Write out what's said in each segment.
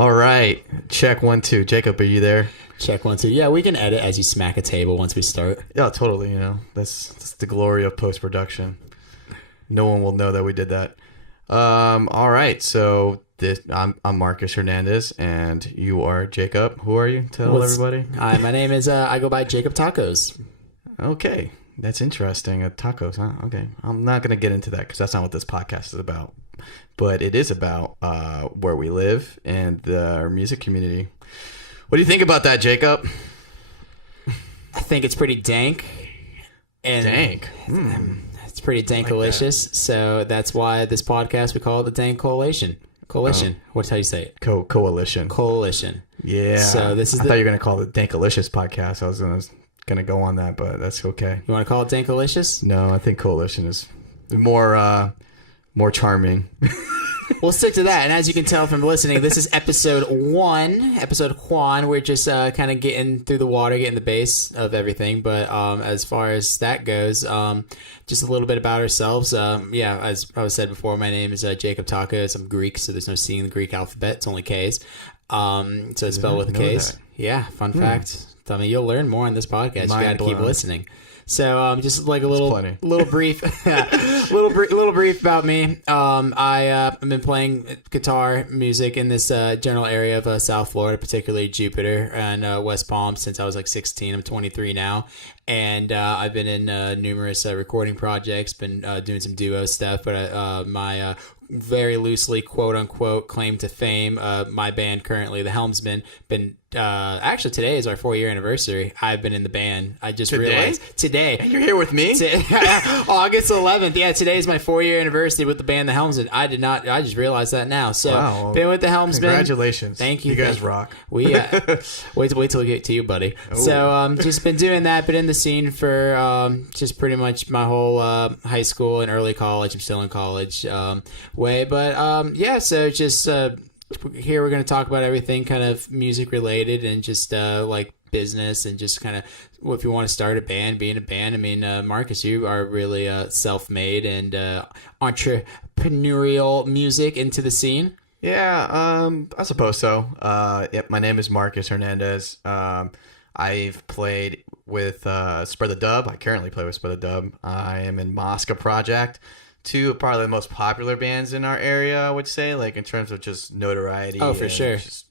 All right. Check 1 2. Jacob, are you there? Check 1 2. Yeah, we can edit as you smack a table once we start. Yeah, totally. That's the glory of post production. No one will know that we did that. All right. So I'm Marcus Hernandez, and you are Jacob. Who are you? Tell everybody. Hi, my name is. I go by Jacob Tacos. Okay, that's interesting. Tacos, huh? Okay, I'm not gonna get into that because that's not what this podcast is about. But it is about where we live and our music community. What do you think about that, Jacob? I think it's pretty dank. And Dank. It's pretty dankalicious. So that's why this podcast, we call it the Dank Coalition. Coalition. What's how you say it? Coalition. Coalition. Yeah. So this is I thought you were gonna call it the Dankalicious podcast. I was gonna go on that, but that's okay. You want to call it Dankalicious? No, I think Coalition is more charming. We'll stick to that. And as you can tell from listening, this is episode 1. Episode Juan. We're just kind of getting through the water, getting the base of everything. But as far as that goes, just a little bit about ourselves. As I was said before, my name is Jacob Tacos. I'm Greek, so there's no C in the Greek alphabet. It's only K's. So it's spelled with a K's. Yeah, fun fact. I mean, you'll learn more on this podcast. You got to keep listening. So just like a little brief, little brief about me. I've been playing guitar music in this general area of South Florida, particularly Jupiter and West Palm, since I was like 16. I'm 23 now, and I've been in numerous recording projects. Been doing some duo stuff, but my very loosely quote unquote claim to fame, my band currently, the Helmsman, been actually today is our 4-year anniversary. I've been in the band. I just realized today. And you're here with me? August 11th. Yeah, today is my 4-year anniversary with the band the Helmsman. I just realized that now. So been with the Helmsman. Congratulations. Thank you. You guys rock. We wait till we get to you, buddy. Ooh. So just been doing that, been in the scene for just pretty much my whole high school and early college. I'm still in college way, but so just here we're going to talk about everything kind of music related and just like business and just kind of if you want to start a band, be in a band. I mean, Marcus, you are really self-made and entrepreneurial music into the scene. Yeah, I suppose so. My name is Marcus Hernandez. I've played with Spread the Dub. I currently play with Spread the Dub. I am in Mosca Project. Two probably the most popular bands in our area, I would say, like in terms of just notoriety. Oh, for sure. Just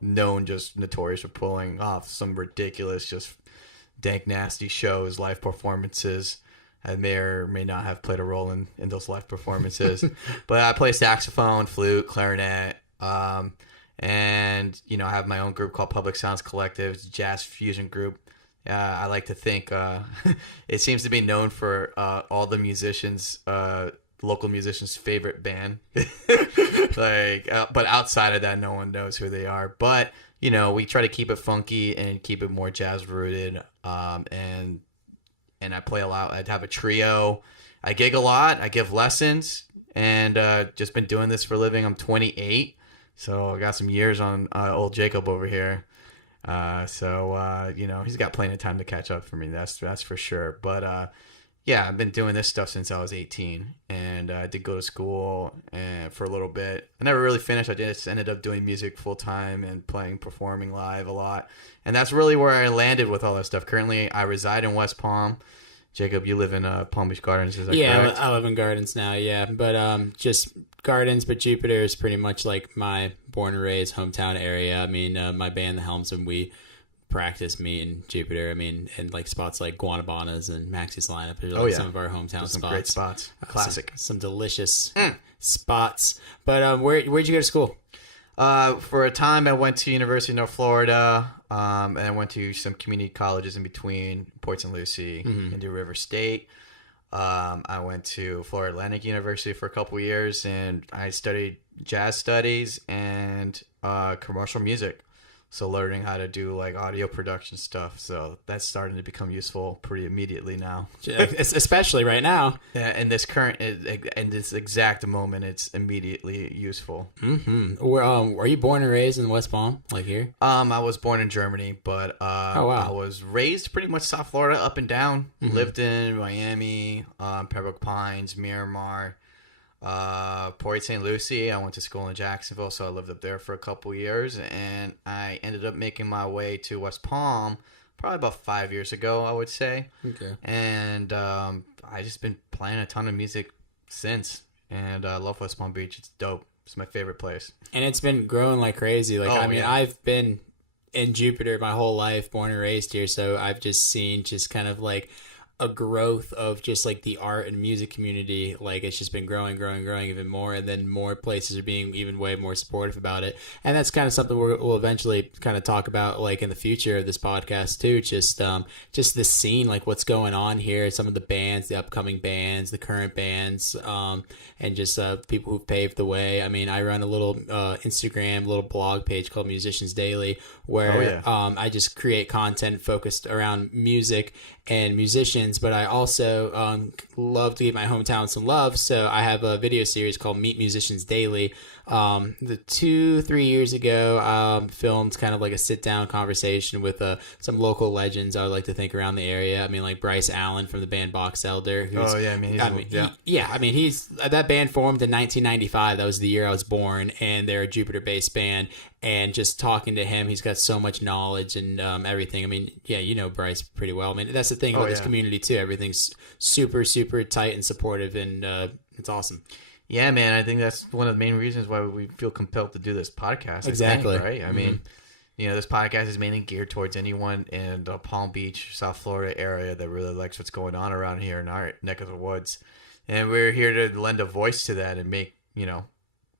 notorious for pulling off some ridiculous, just dank, nasty shows, live performances. I may or may not have played a role in those live performances. But I play saxophone, flute, clarinet, and I have my own group called Public Sounds Collective. It's a jazz fusion group. I like to think it seems to be known for all the musicians, local musicians' favorite band. But outside of that, no one knows who they are. But we try to keep it funky and keep it more jazz rooted. And I play a lot. I have a trio. I gig a lot. I give lessons, and just been doing this for a living. I'm 28, so I got some years on old Jacob over here. He's got plenty of time to catch up for me. That's for sure. But I've been doing this stuff since I was 18, and I did go to school for a little bit. I never really finished. I just ended up doing music full time and performing live a lot, and that's really where I landed with all that stuff. Currently, I reside in West Palm. Jacob, you live in Palm Beach Gardens, is that correct? I live in Gardens now, yeah. But just Gardens, but Jupiter is pretty much like my born and raised hometown area. I mean, my band, the Helmsman, we practice meet in Jupiter. I mean, and like spots like Guanabanas and Maxie's Lineup are some of our hometown spots. Some great spots. Classic. Some delicious spots. But where'd you go to school? For a time, I went to University of North Florida, and I went to some community colleges in between, Port St. Lucie, Indian River State. I went to Florida Atlantic University for a couple years, and I studied jazz studies and commercial music. So learning how to do like audio production stuff. So that's starting to become useful pretty immediately now. Especially right now. Yeah, in this exact moment, it's immediately useful. Mm-hmm. Were you born and raised in West Palm, like here? I was born in Germany, but I was raised pretty much South Florida, up and down. Lived in Miami, Pembroke Pines, Miramar. Port St. Lucie. I went to school in Jacksonville, so I lived up there for a couple years, and I ended up making my way to West Palm probably about 5 years ago, I would say. Okay. And I just been playing a ton of music since, and I love West Palm Beach. It's dope. It's my favorite place. And it's been growing like crazy. Like, I mean, yeah. I've been in Jupiter my whole life, born and raised here, so I've just seen just kind of like a growth of just like the art and music community. Like, it's just been growing even more, and then more places are being even way more supportive about it. And that's kind of something we'll eventually kind of talk about like in the future of this podcast too. Just the scene, like what's going on here, some of the bands, the upcoming bands, the current bands, and just people who've paved the way. I mean, I run a little Instagram, little blog page called Musicians Daily, where I just create content focused around music and musicians, but I also love to give my hometown some love. So I have a video series called Meet Musicians Daily. The 2-3 years ago, filmed kind of like a sit down conversation with some local legends I would like to think around the area. I mean, like Bryce Allen from the band Box Elder. He's that band formed in 1995. That was the year I was born, and they're a Jupiter based band. And just talking to him, he's got so much knowledge and everything. I mean, yeah, you know Bryce pretty well. I mean, that's the thing about this community too. Everything's super, super tight and supportive, and it's awesome. Yeah, man, I think that's one of the main reasons why we feel compelled to do this podcast. Exactly. Right? I mean, this podcast is mainly geared towards anyone in the Palm Beach, South Florida area that really likes what's going on around here in our neck of the woods. And we're here to lend a voice to that and make,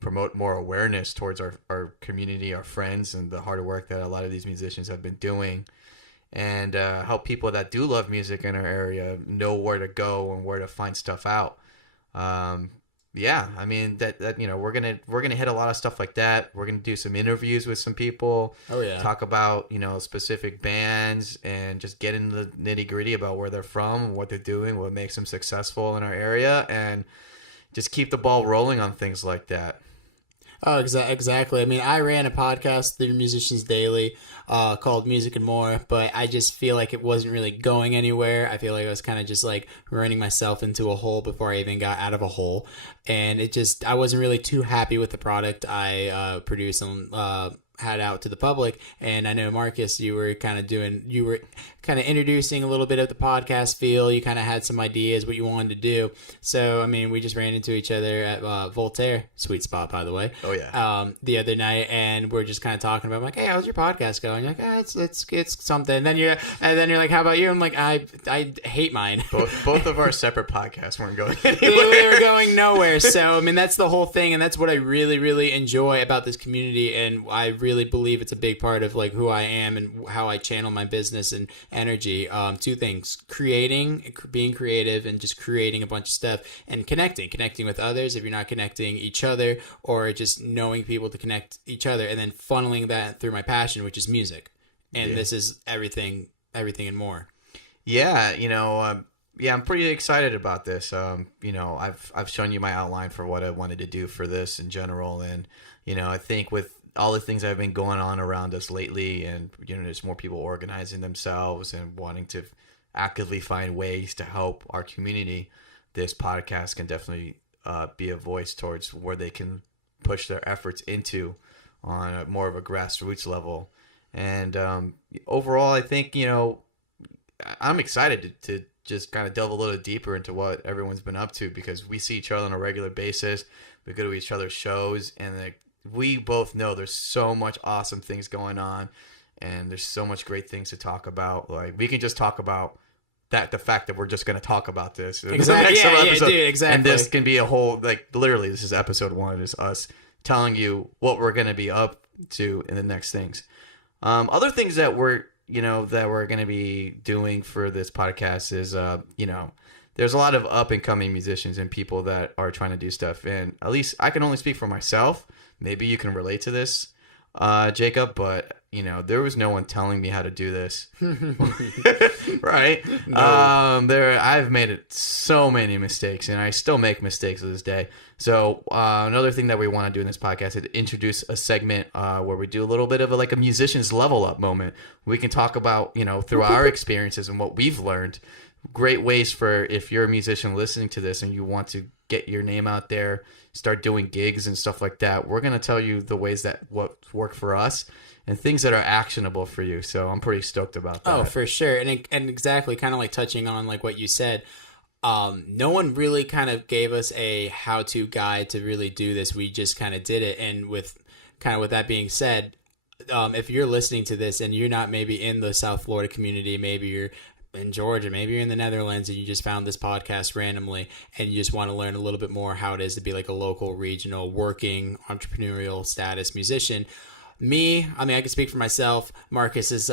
promote more awareness towards our community, our friends, and the hard work that a lot of these musicians have been doing. And help people that do love music in our area know where to go and where to find stuff out. Yeah, I mean that we're gonna hit a lot of stuff like that. We're gonna do some interviews with some people. Oh yeah. Talk about specific bands and just get into the nitty gritty about where they're from, what they're doing, what makes them successful in our area, and just keep the ball rolling on things like that. Oh, exactly. I mean, I ran a podcast through Musicians Daily called Music and More, but I just feel like it wasn't really going anywhere. I feel like I was kind of just like running myself into a hole before I even got out of a hole. And I wasn't really too happy with the product I produced and had out to the public. And I know, Marcus, you were kind of introducing a little bit of the podcast feel. You kind of had some ideas what you wanted to do. So, I mean, we just ran into each other at Voltaire, sweet spot, by the way. Oh yeah. The other night, and we're just kind of talking about. I'm like, hey, how's your podcast going? You're like, it's something. And then you're like, how about you? I'm like, I hate mine. Both of our separate podcasts weren't going anywhere. They were going nowhere. So, I mean, that's the whole thing, and that's what I really, really enjoy about this community, and I really believe it's a big part of like who I am and how I channel my business and energy. Two things: being creative, and just creating a bunch of stuff, and connecting with others if you're not connecting each other, or just knowing people to connect each other, and then funneling that through my passion, which is music. And this is everything and more. Yeah, I'm pretty excited about this. I've shown you my outline for what I wanted to do for this in general, and I think with all the things that have been going on around us lately, and there's more people organizing themselves and wanting to actively find ways to help our community, this podcast can definitely be a voice towards where they can push their efforts into on a more of a grassroots level. And overall, I think I'm excited to just kind of delve a little deeper into what everyone's been up to, because we see each other on a regular basis. We go to each other's shows, and we both know there's so much awesome things going on, and there's so much great things to talk about. Like, we can just talk about the fact that we're just going to talk about this. Exactly. Dude, exactly. And this can be a whole, literally, this is episode 1, is us telling you what we're going to be up to in the next things. Other things that we're going to be doing for this podcast is, there's a lot of up and coming musicians and people that are trying to do stuff. And at least I can only speak for myself. Maybe you can relate to this, Jacob, but there was no one telling me how to do this. Right? No. I've made so many mistakes, and I still make mistakes to this day. So another thing that we want to do in this podcast is introduce a segment where we do a little bit of a musician's level up moment. We can talk about, through our experiences and what we've learned, great ways for if you're a musician listening to this and you want to get your name out there, start doing gigs and stuff like that. We're going to tell you the ways that what work for us and things that are actionable for you. So I'm pretty stoked about that. Oh, for sure. And exactly, kind of like touching on like what you said, no one really kind of gave us a how-to guide to really do this. We just kind of did it. And with that being said, if you're listening to this and you're not maybe in the South Florida community, maybe you're in Georgia, maybe you're in the Netherlands and you just found this podcast randomly and you just want to learn a little bit more how it is to be like a local, regional, working, entrepreneurial status musician. I can speak for myself. Marcus is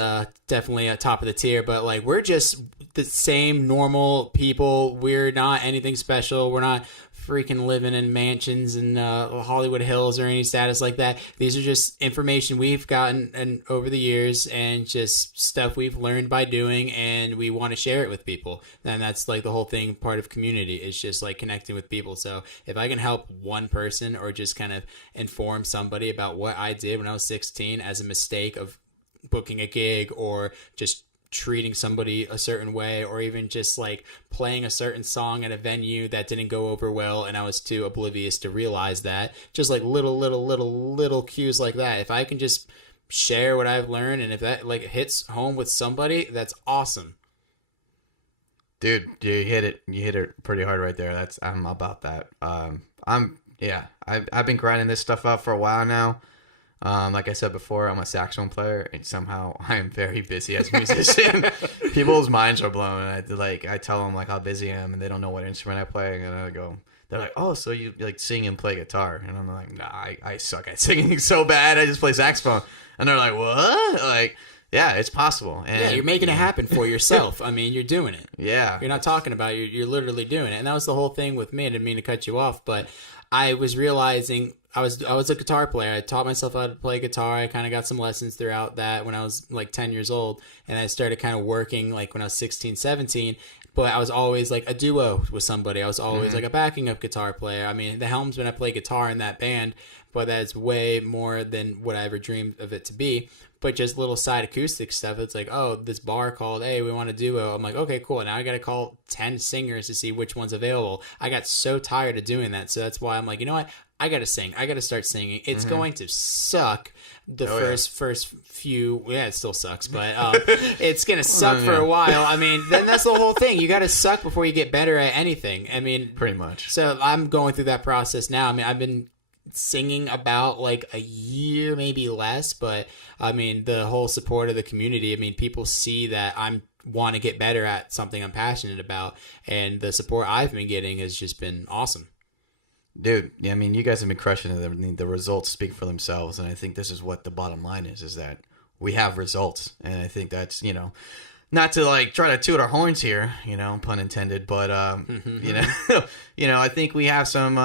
definitely at top of the tier, but like we're just the same normal people. We're not anything special. We're not freaking living in mansions in Hollywood Hills or any status like that. These are just information we've gotten over the years and just stuff we've learned by doing, and we want to share it with people. And that's like the whole thing, part of community is just like connecting with people. So if I can help one person or just kind of inform somebody about what I did when I was 16 as a mistake of booking a gig or just treating somebody a certain way, or even just like playing a certain song at a venue that didn't go over well and I was too oblivious to realize that, just like little cues like that. If I can just share what I've learned and if that like hits home with somebody, that's awesome. Dude, you hit it pretty hard right there. I'm about that. I've been grinding this stuff out for a while now. Like I said before, I'm a saxophone player, and somehow I am very busy as a musician. People's minds are blown. And I tell them like how busy I am, and they don't know what instrument I play, and I go, they're like, "Oh, so you like sing and play guitar?" And I'm like, "Nah, I suck at singing so bad. I just play saxophone." And they're like, "What?" Like, yeah, it's possible. And yeah, you're making it happen for yourself. I mean, you're doing it. Yeah, you're not talking about it. You're literally doing it, and that was the whole thing with me. I didn't mean to cut you off, but I was realizing. I was a guitar player. I taught myself how to play guitar. I kind of got some lessons throughout that when I was like 10 years old. And I started kind of working like when I was 16, 17. But I was always like a duo with somebody. I was always like a backing up guitar player. I mean, the Helmsman, I play guitar in that band, but that's way more than what I ever dreamed of it to be. But just little side acoustic stuff. It's like, oh, this bar called, hey, we want a duo. I'm like, okay, cool. Now I got to call 10 singers to see which one's available. I got so tired of doing that. So that's why I'm like, you know what? I got to sing. I got to start singing. It's going to suck the first few. Yeah, it still sucks, but it's going to suck for a while. I mean, then that's the whole thing. You got to suck before you get better at anything. I mean, pretty much. So I'm going through that process now. I mean, I've been singing about like a year, maybe less, but I mean, the whole support of the community. I mean, people see that I'm want to get better at something I'm passionate about, and the support I've been getting has just been awesome. Dude, yeah, I mean, you guys have been crushing it. I mean, the results speak for themselves, and I think this is what the bottom line is that we have results, and I think that's, not to like try to toot our horns here, pun intended, but I think we have some,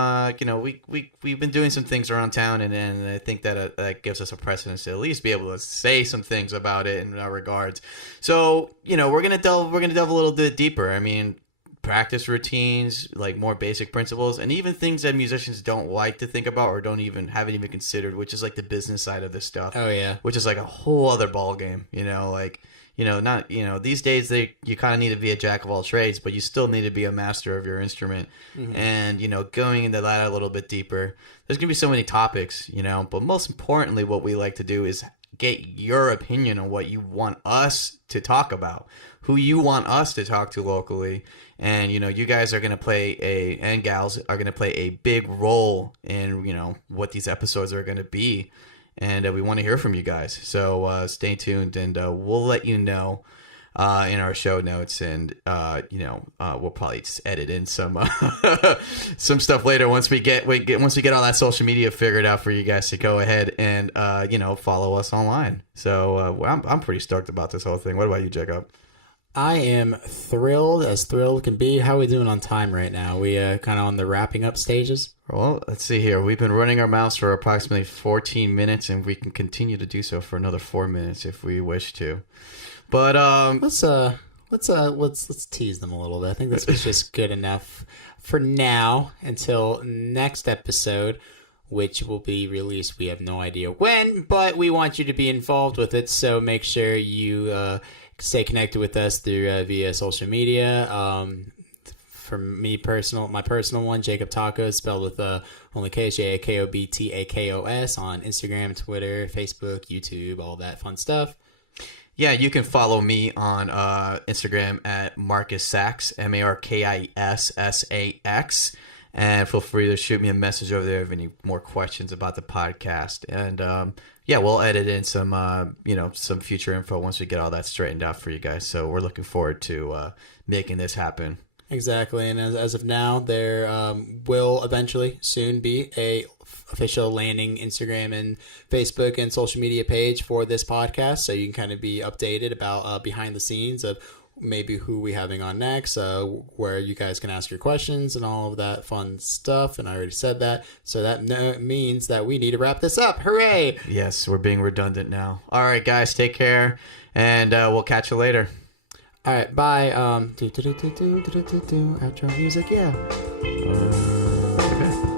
we've been doing some things around town, and I think that that gives us a precedence to at least be able to say some things about it in our regards. So, we're gonna delve a little bit deeper. I mean, practice routines, like more basic principles, and even things that musicians don't like to think about or haven't even considered, which is like the business side of this stuff. Oh yeah, which is like a whole other ball game. These days you kind of need to be a jack of all trades, but you still need to be a master of your instrument. Mm-hmm. And going into that a little bit deeper, there's gonna be so many topics, but most importantly, what we like to do is get your opinion on what you want us to talk about, who you want us to talk to locally. And, you guys are going to and gals are going to play a big role in, what these episodes are going to be. And we want to hear from you guys. So stay tuned, and we'll let you know in our show notes. And, we'll probably just edit in some some stuff later once we get all that social media figured out for you guys to go ahead and, follow us online. So I'm pretty stoked about this whole thing. What about you, Jacob? I am thrilled as can be. How are we doing on time right now? We kind of on the wrapping up stages? Well, let's see here. We've been running our mouths for approximately 14 minutes, and we can continue to do so for another 4 minutes if we wish to. But let's tease them a little bit. I think this was just good enough for now until next episode, which will be released. We have no idea when, but we want you to be involved with it. So make sure you stay connected with us through via social media. For me my personal one, Jacob Tacos, spelled with only K, JAKOBTAKOS, on Instagram, Twitter, Facebook, YouTube, all that fun stuff. Yeah, you can follow me on Instagram at Marcus Sachs, MarkisSax, and feel free to shoot me a message over there if you have any more questions about the podcast. And yeah, we'll edit in some some future info once we get all that straightened out for you guys. So we're looking forward to making this happen. Exactly, and as of now, there will eventually soon be a official landing Instagram and Facebook and social media page for this podcast, so you can kind of be updated about behind the scenes of maybe who we having on next, where you guys can ask your questions and all of that fun stuff. And I already said that, so that means that we need to wrap this up. Hooray! Yes, we're being redundant now. All right, guys, take care, and we'll catch you later. All right, bye. Outro music, yeah. Okay.